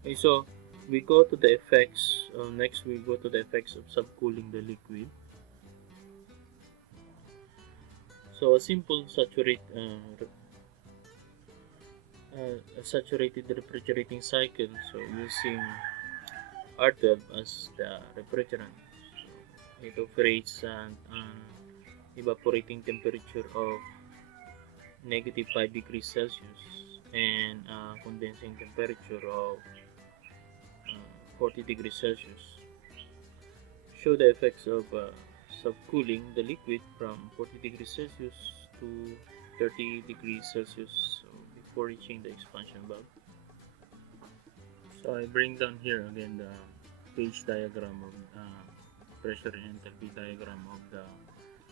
Okay, so we go to the effects. Next, we go to the effects of subcooling the liquid. So a simple a saturated refrigerating cycle. So using R12 as the refrigerant. So it operates at an evaporating temperature of -5 degrees Celsius and condensing temperature of 40 degrees Celsius. Show the effects of subcooling the liquid from 40 degrees Celsius to 30 degrees Celsius, so before reaching the expansion valve. So I bring down here again the page diagram of pressure and enthalpy diagram of the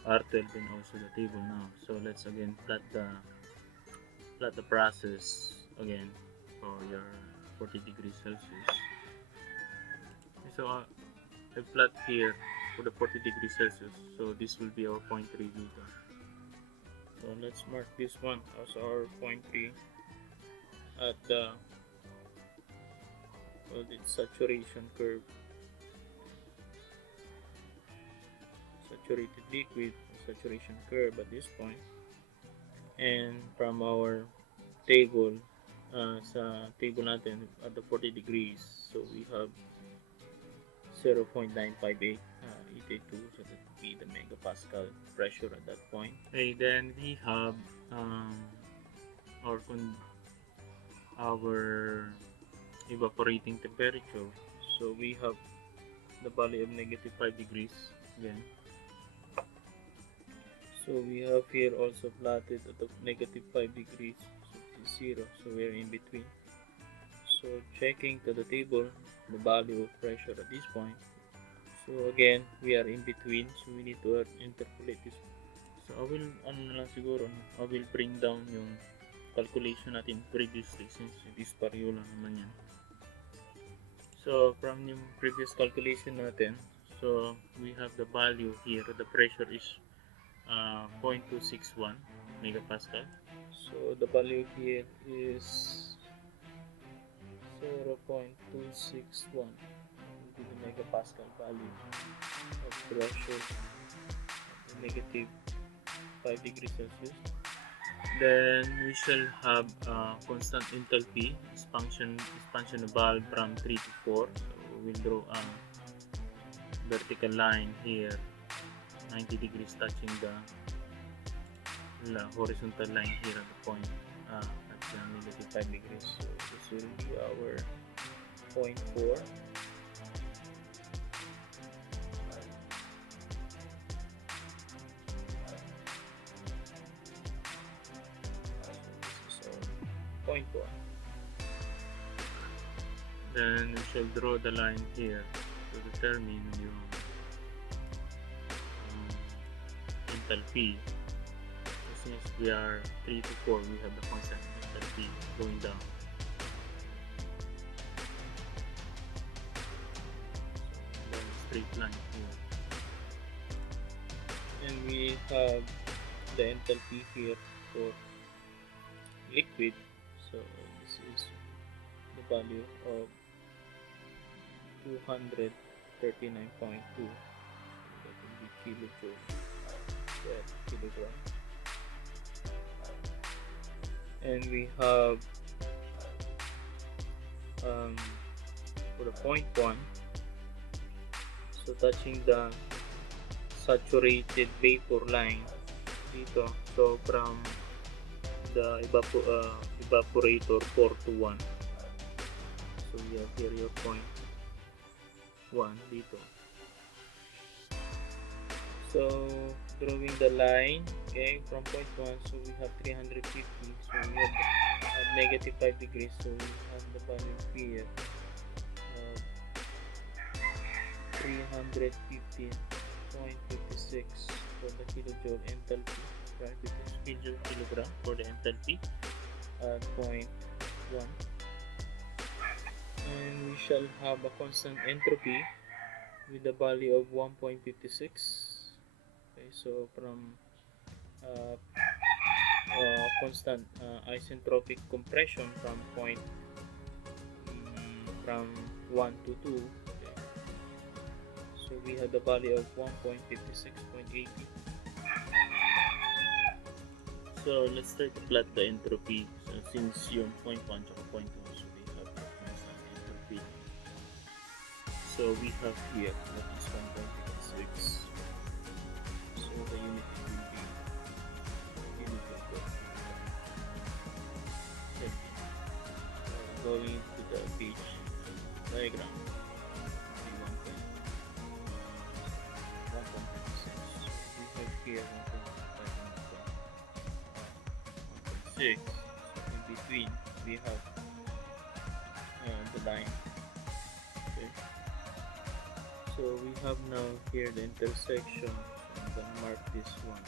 R12 and also the table now. So let's again plot the process again for your 40 degrees Celsius. So I plot here for the 40 degrees Celsius. So this will be our point 3 dito. So let's mark this one as our point 3 at the saturation curve. Saturated liquid saturation curve at this point. And from our table, sa table natin at the 40 degrees, so we have 0.958 ET2, so that would be the megapascal pressure at that point. Okay, then we have our evaporating temperature. So we have the value of -5 degrees again. So we have here also plotted at the -5 degrees, so it's 0, so we're in between. So checking to the table the value of pressure at this point. So again, we are in between, so we need to interpolate this. So I will I will bring down yung calculation natin previously since this pareho lang naman yan. So from yung previous calculation natin, so we have the value here, the pressure is 0.261 megapascal. So the value here is 0.261, the megapascal value of pressure at -5 degrees Celsius. Then we shall have constant enthalpy expansion valve from 3 to 4. So we'll draw a vertical line here, 90 degrees touching the horizontal line here at the point at -5 degrees. So this will be our point 4. So point 1. Then we shall draw the line here to determine yung enthalpy. Since we are 3 to 4, we have the constant enthalpy going down. So then straight line here. And we have the enthalpy here for liquid. So this is the value of 239.2. That will be kilojoule per kilogram. And we have for the point 1, so touching the saturated vapor line dito, so from the evaporator 4 to 1, so we have here your point 1 dito. So drawing the line, okay, from point 1, so we have 350, so we have at -5 degrees, so we have the value here of 350.56 for the kilojoule enthalpy, right? Because kilogram for the enthalpy at point 1. And we shall have a constant entropy with the value of 1.56. Okay, so from constant isentropic compression from from 1 to 2. Okay. So we have the value of 1.56.80. So let's try to plot the entropy. So since yung 0.1 at 0.2, so we have the constant entropy. So we have here that is 1.56. So the unit will be unit of the going to the page diagram. 1.56. We have here 1.6. In between we have the line. Okay. So we have now here the intersection. So I'm gonna mark this one.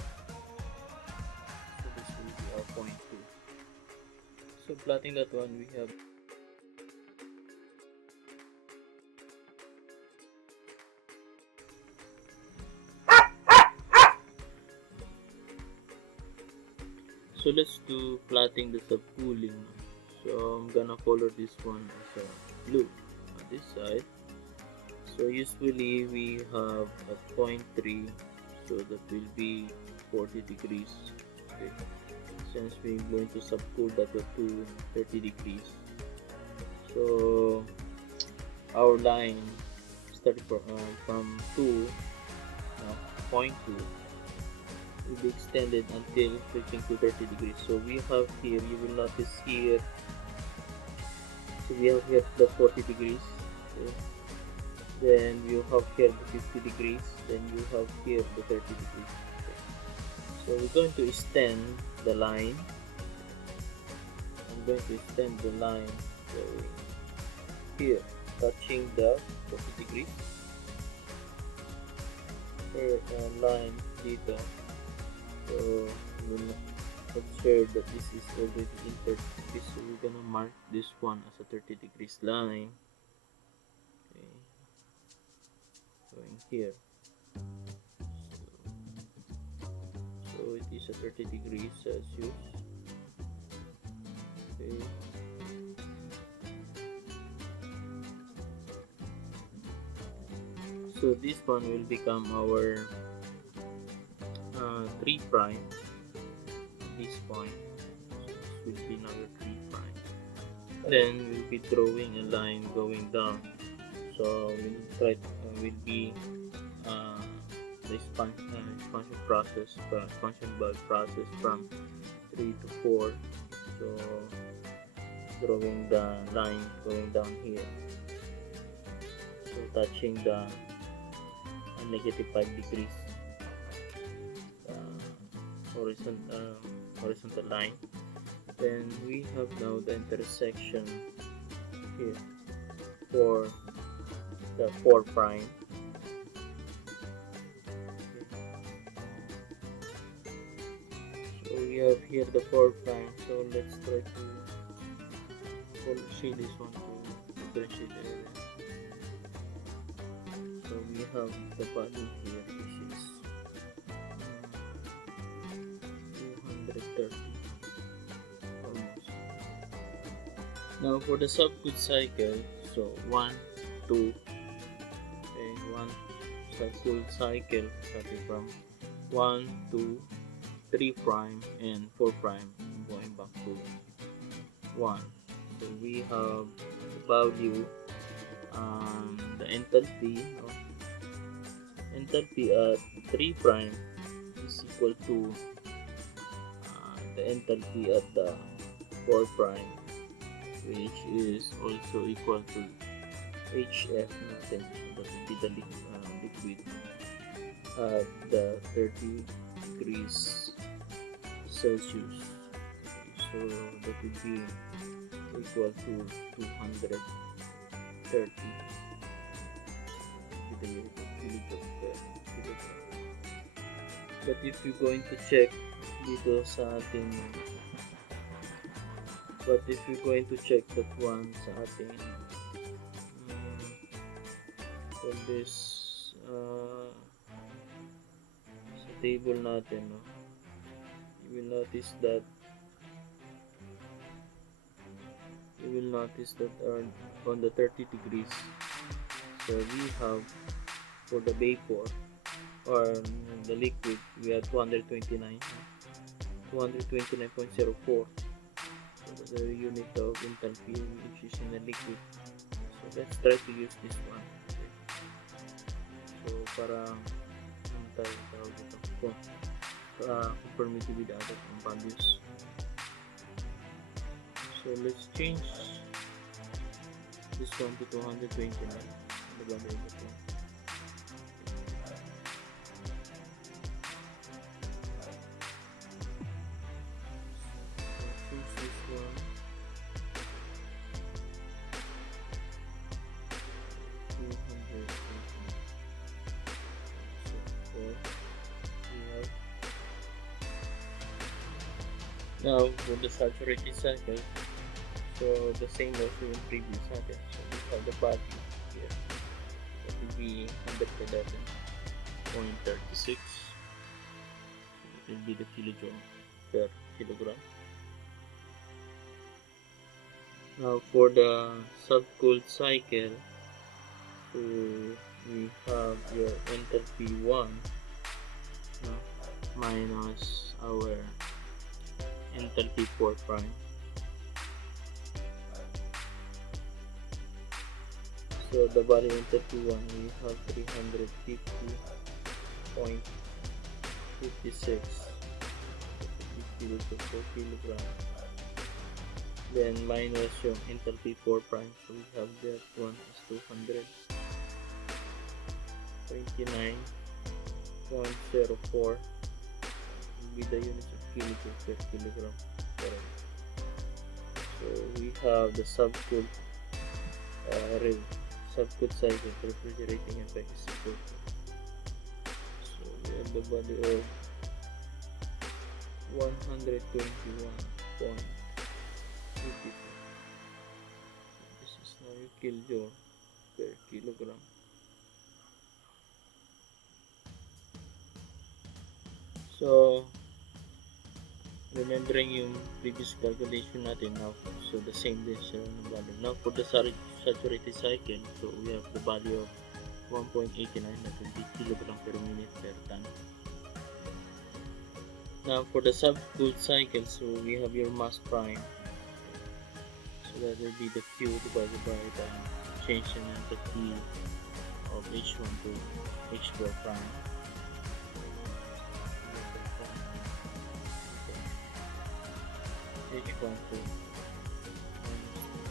So this will be our point 2. So plotting that one, we have so let's do plotting the subcooling. So I'm gonna color this one as a blue on this side. So usually we have a 0.3, so that will be 40 degrees. Okay. Since we're going to subcool that to 30 degrees. So our line starting from 2, 0.2 will be extended until reaching to 30 degrees. So we have here, you will notice here, so we have here the 40 degrees. Okay. Then you have here the 50 degrees. Then you have here the 30 degrees. Okay. So we're going to extend the line. I'm going to extend the line going here, touching the 40 degrees. Here line dito. So you will observe that this is already in 30 degrees. So we're gonna mark this one as a 30 degrees line. Okay. Going here. So it is a 30 degrees Celsius. Okay. So this one will become our 3 prime. This point, so this will be now your 3 prime. Then we'll be drawing a line going down. So we'll try to, will be the expansion process, expansion bulb process from 3 to 4. So drawing the line going down here. So touching the negative 5 degrees horizontal line. Then we have now the intersection here for the 4 prime. So we have here the 4 prime. So let's try to shade this one to differentiate the area. So we have the value here, which is 230 almost. Now for the subcool cycle, so 1, 2, okay, 1 subcool cycle starting from 1, 2, 3 prime and 4 prime going back to 1. So we have the value, the enthalpy. Enthalpy at 3 prime is equal to the enthalpy at the 4 prime, which is also equal to HF natin, that will be the liquid at the 30 degrees Celsius. So that will be equal to 230 but if you're going to check dito sa ating that one sa ating for this sa table natin, no, you will notice that you will notice that on the 30 degrees, so we have for the vapor or the liquid, we have 229.04. So the unit of enthalpy which is in the liquid. So let's try to use this one. So para tayo tawag ito conformity with other values. So let's change this one to 229. Now for the saturated cycle, so the same as in previous cycle. So we have the value here. That will be 111.36. It will be the kilojoule per kilogram. Now for the subcooled cycle, so we have your enthalpy 1 minus our enthalpy 4 prime. So the value enthalpy 1 we have 350.56 kilojoule per kilogram. Then minus yung enthalpy 4 prime, so we have that one is 229.04 with the units of kilojoule per kilogram. So we have the subcooled cycle refrigerating effect is equal to, so we have the value of 121.52. This is now your kilojoule per kilogram. So remembering yung previous calculation natin now, so the same din siya ng value. Now for the saturated cycle, so we have the value of 1.89, that will be kilogram per minute per ton. Now for the subcooled cycle, so we have your mass prime, so that will be the Q divided by the change in the T of H1 to H4 prime. H1 to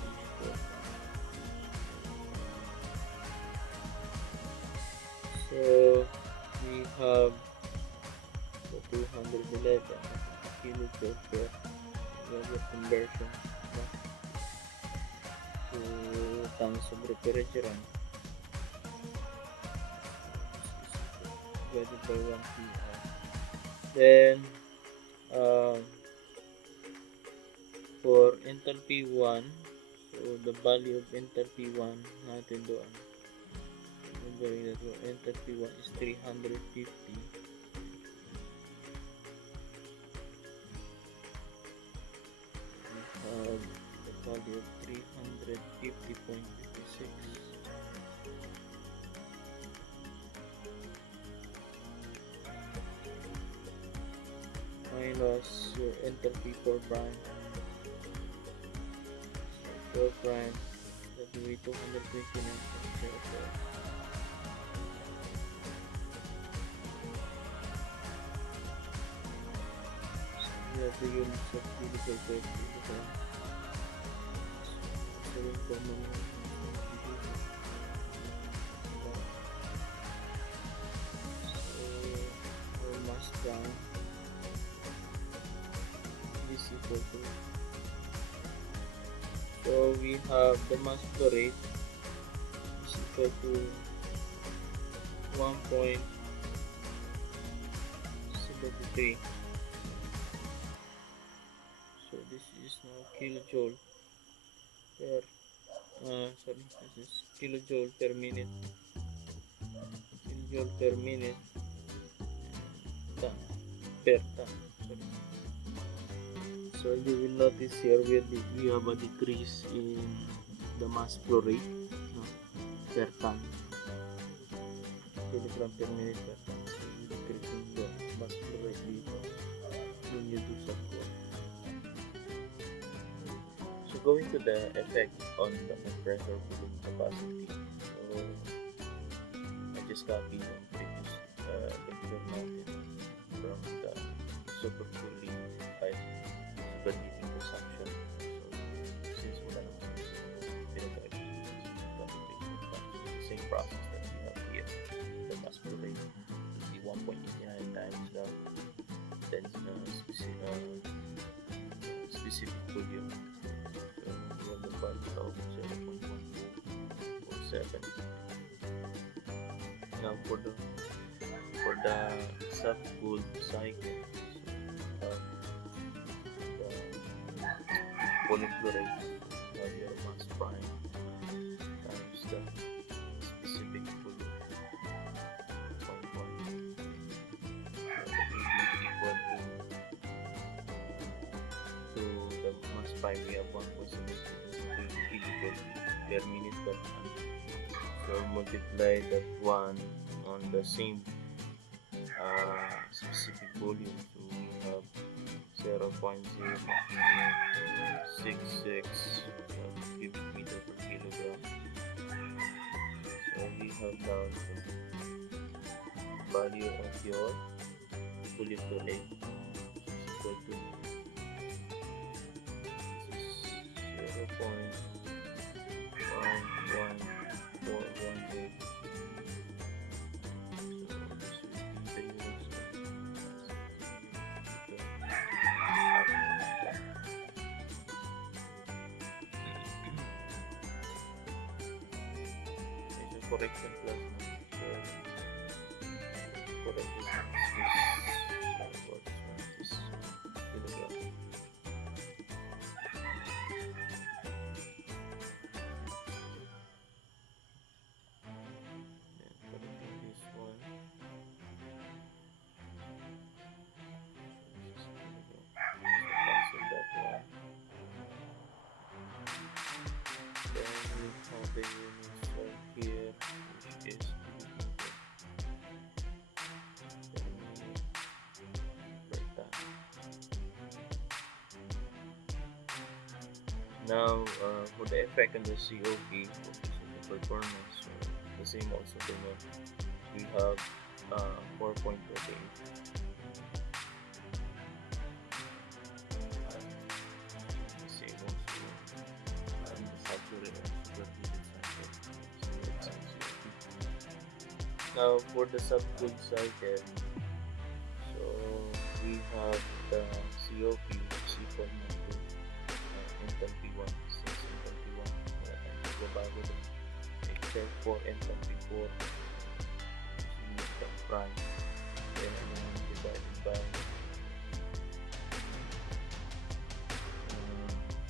H4. So we have the 211 kilojoule per conversion to tons of refrigerant divided by 1 PR. Then for enthalpy 1, so the value of enthalpy 1 natin doon, remembering that enthalpy 1 is 350. We have the value of 350.56 minus your enthalpy 4 prime. 4 prime, that will be 229.04. So we have the units of kilojoule per kilogram. 7.1. So our mass prime is equal to, so we have the mass flow rate is equal to 1.73. So this is now kilojoule per this is kilojoule per minute. Kilojoule per minute per ton. So you will notice here we have a decrease in the mass flow rate, no, per ton, kilogram per minute per ton. So you decreasing the mass flow rate dito when you do subcooling. So going to the effect on the compressor cooling capacity. So I just copy yung previous lecture natin from the supercooling type superheating consumption. So since wala naman the same process that we have here, the mass flow rate will be 1.89 times the specific volume. So we have the value of 0.147. Now for the subcooled cycle, so the volume flow rate, your mass prime times the specific volume 0.1, so that will be equal to the mass prime we have 1.72 kilojoule per minute per ton. So multiply that one on the same specific volume, so we have 0.066 cubic meter per kilogram. So we have now the value of your volume flow rate is equal to 0.11 418. So correction plus correction is kilogram. The units right here, which is per ton. Now for the effect on the COP, coefficient of performance, the same also denote we have 4.28. Same also the saturated superheated cycle. Now for the subcooled cycle, so we have the COP is equal to enthalpy 1, since enthalpy 1 divided except for enthalpy 4 significant prime, then divided by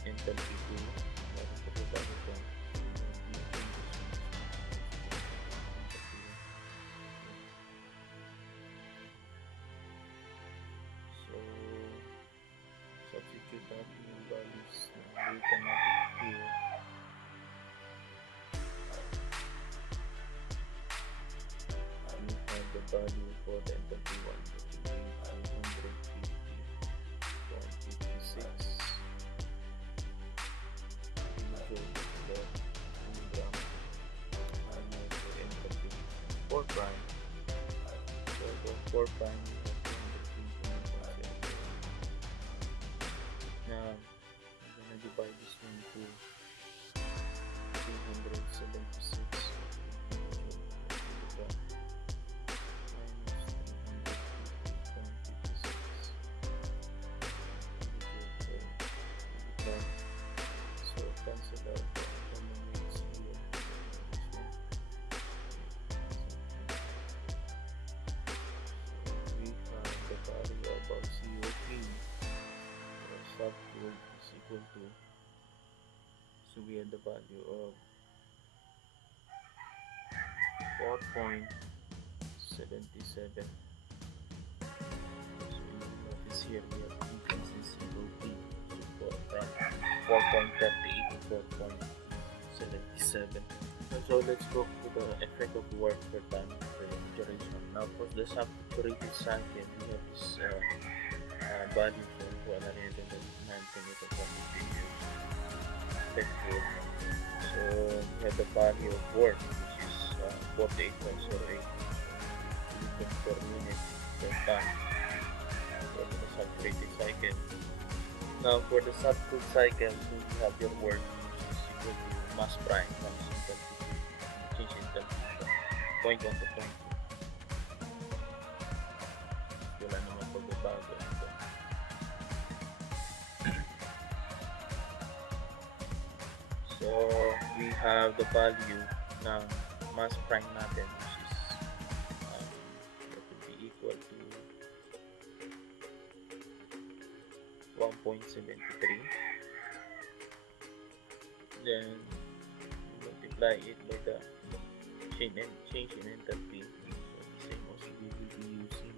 enthalpy 2 divided by substitute natin yung values na data natin here. We have the value for the enthalpy 1 that will be 550.56 kilojoule per kilogram, and for enthalpy 4 prime. So the 4 prime is 220.7. Now I'm gonna divide this one to 376 kilogram minus 350.56 kilogram. So cancel out the units here. So we have the value of our COP. Subcooled is equal to, so we have the value of 4.77. So you notice here we have inconsistent COP. 4.38 to 4.77. So let's go to the effect of work per ton refrigeration. Now for the saturated cycle, we have this value for analyzing the enhancing it from the previous lecture. So we have the value of work, which is 48.08 kilograms per minute per ton for the saturated cycle. Now for the subcooled cycle, you have your work, which is equal to mass prime times enthalpy, change in temperature, 0.1 to 0.2. Wala naman pagbabago ito. So we have the value ng mass prime natin, which is that will be equal to 1.73. Then multiply it by the change in enthalpy. So the same also we will be using.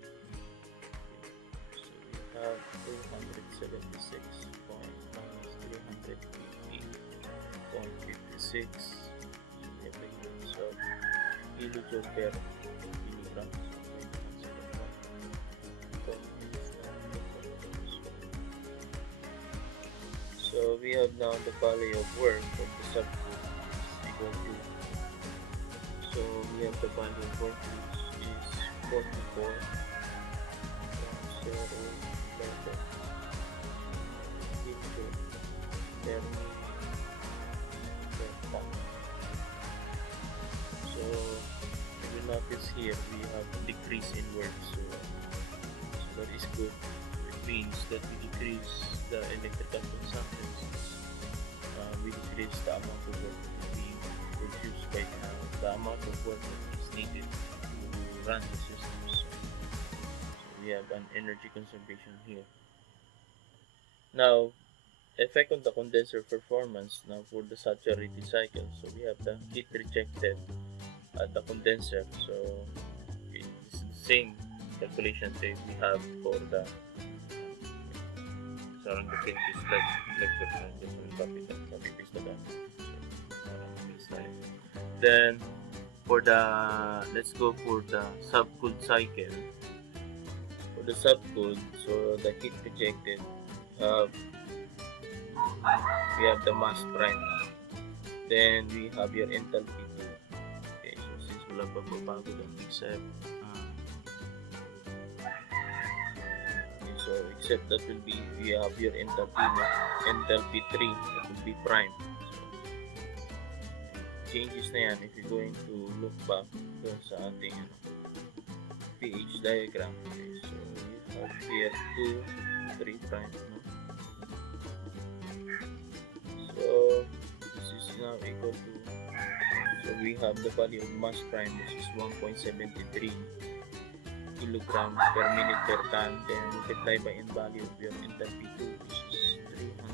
So we have 276 minus 350.56 every units of kilojoule per kilogram. So we have now the value of work of the subcooled is equal to, so we have the value of work which is 44.011 kilojoule per minute per ton. So you will notice here we have a decrease in work, so that is good. It means that we decrease the electrical consumption. We decrease the amount of work that is being produced by the amount of work that is needed to run the systems. So we have an energy conservation here. Now, effect on the condenser performance. Now for the saturated cycle, so we have the heat rejected at the condenser. So it's the same calculation that we have for the around the previous lecture, just will copy paste that. Then for the, let's go for the subcooled cycle. For the subcooled, so the heat rejected, we have the mass prime. Then we have your enthalpy 2. Okay, so since wala pa bago lang except so except that will be, we have your enthalpy 3, that will be prime. So changes na yan if you're going to look back sa ating pH diagram. Okay, so we have here 2, 3 prime, no? So this is now equal to, so we have the value of mass prime, which is 1.73 kilograms per minute per ton, then multiply by in value of your enthalpy 2, which is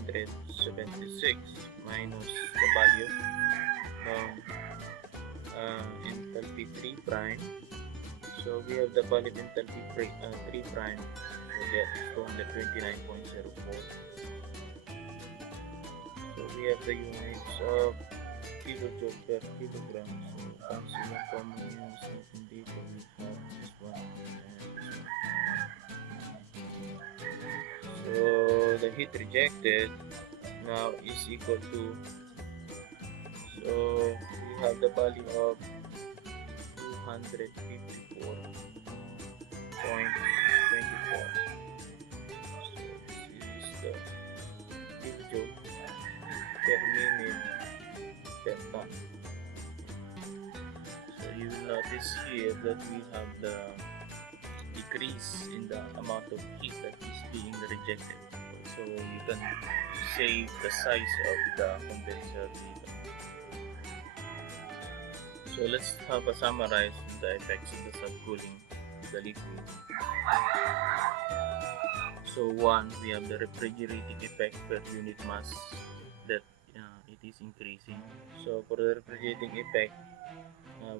376 minus the value ng enthalpy 3 prime. So we have the value of enthalpy 3 prime, so that is 229.04. So we have the units of kilojoule per kilogram. So cancel yung common units natin dito. We have this one and this one. So the heat rejected now is equal to, so we have the value of 254.24. So this is the kilojoule per minute per ton. So you will notice here that we have the decrease in the amount of heat that is being rejected. So you can save the size of the condenser dito. So let's have a summarize the effects of the subcooling of the liquid. So one, we have the refrigerating effect per unit mass that it is increasing. So for the refrigerating effect,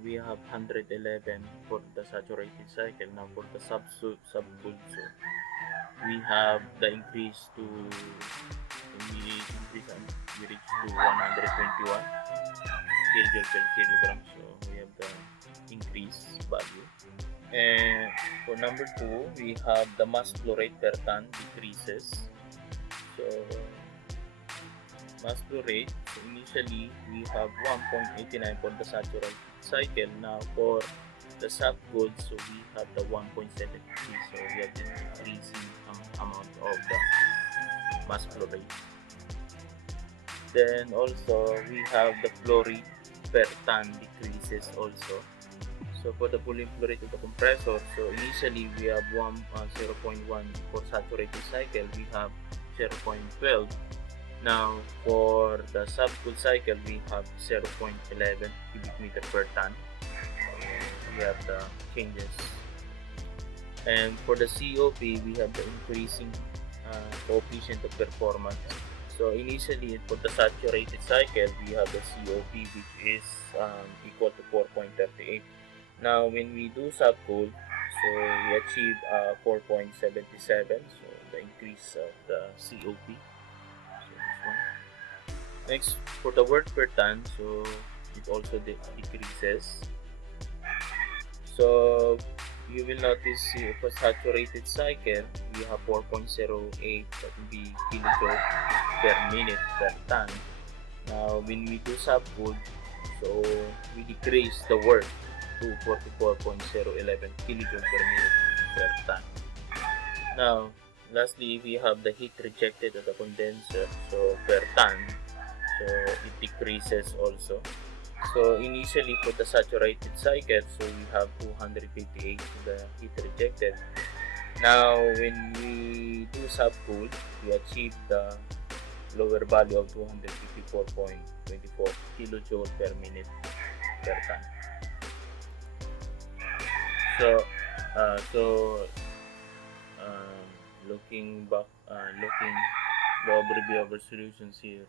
we have 111 for the saturated cycle. Now for the subcooled, so we have the increase to, we increase and we reach to 121 kilojoule per kilogram. So we have the increased value. And for number 2, we have the mass flow rate per ton decreases. So mass flow rate, so initially we have 1.89 for the saturated cycle. Now for the subcooled, so we have the 1.73. So we have the increasing amount of the mass flow rate. Then also we have the flow rate per ton decreases also. So for the volume flow rate of the compressor, so initially we have 0.1 for saturated cycle, we have 0.12. Now for the subcooled cycle, we have 0.11 cubic meter per ton. We have the changes. And for the COP, we have the increasing coefficient of performance. So initially for the saturated cycle, we have the COP which is equal to 4.38. Now when we do subcooled, so we achieve 4.77, so the increase of the COP. So this one. Next, for the work per ton, so it also decreases. So you will notice for saturated cycle, we have 4.08, that will be kilojoule per minute per ton. Now when we do subcooled, so we decrease the work to 44.011 kilojoule per minute per ton. Now lastly, we have the heat rejected at the condenser, so per ton, so it decreases also. So initially for the saturated cycle, so we have 258 the heat rejected. Now when we do subcooled, we achieve the lower value of 254.24 kilojoule per minute per ton. Looking back, looking the overview of our solutions here.